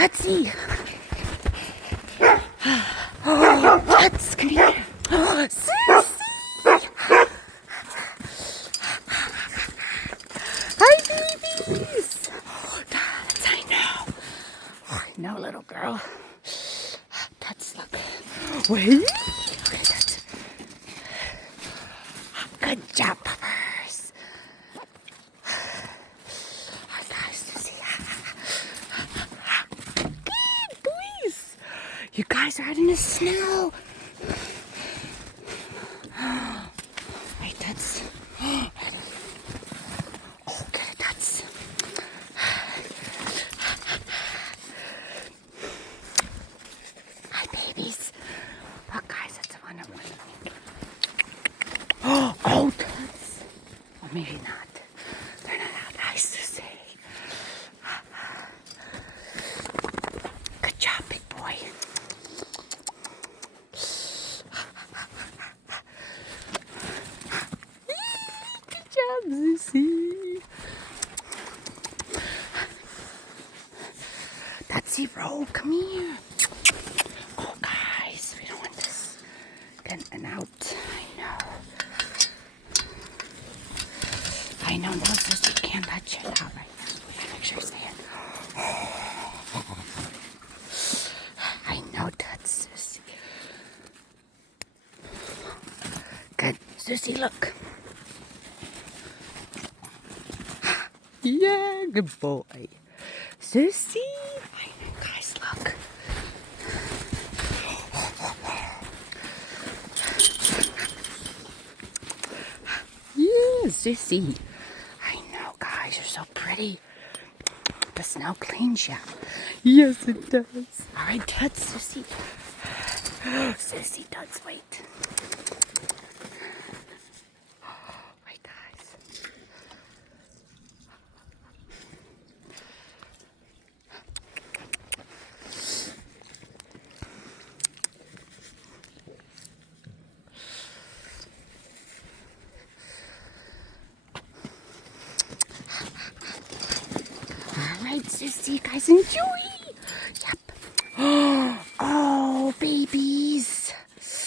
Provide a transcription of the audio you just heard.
Let's see. Oh, Toots, come here. Oh, Zeusy. Hi, babies. Oh, Toots, I know. I know, little girl. Toots, look. Wait. Look at that. Good job, puppers. Hi, guys, Zeusy. Good boys. You guys are out in the snow. Wait, that's. Oh, good, that's. Hi, babies. Look, guys, that's one of one. Oh, that's. Or maybe not. They're not out. Hi, Zeusy. Good job, big boy. Good job, Zeusy. That's zero. Come here. Oh, guys, we don't want this getting out. I know, no, Zeusy can't touch it out right now. We gotta make sure it's there. I know that's Zeusy. Good. Zeusy, look. Yeah, good boy. Zeusy. I know, guys, look. Yeah, Zeusy. I know, guys, you're so pretty. The snow cleans you. Yes, it does. All right, Toots, Zeusy. Zeusy, Toots, wait. Wait, guys. All right, Zeusy, you guys enjoy. Yep.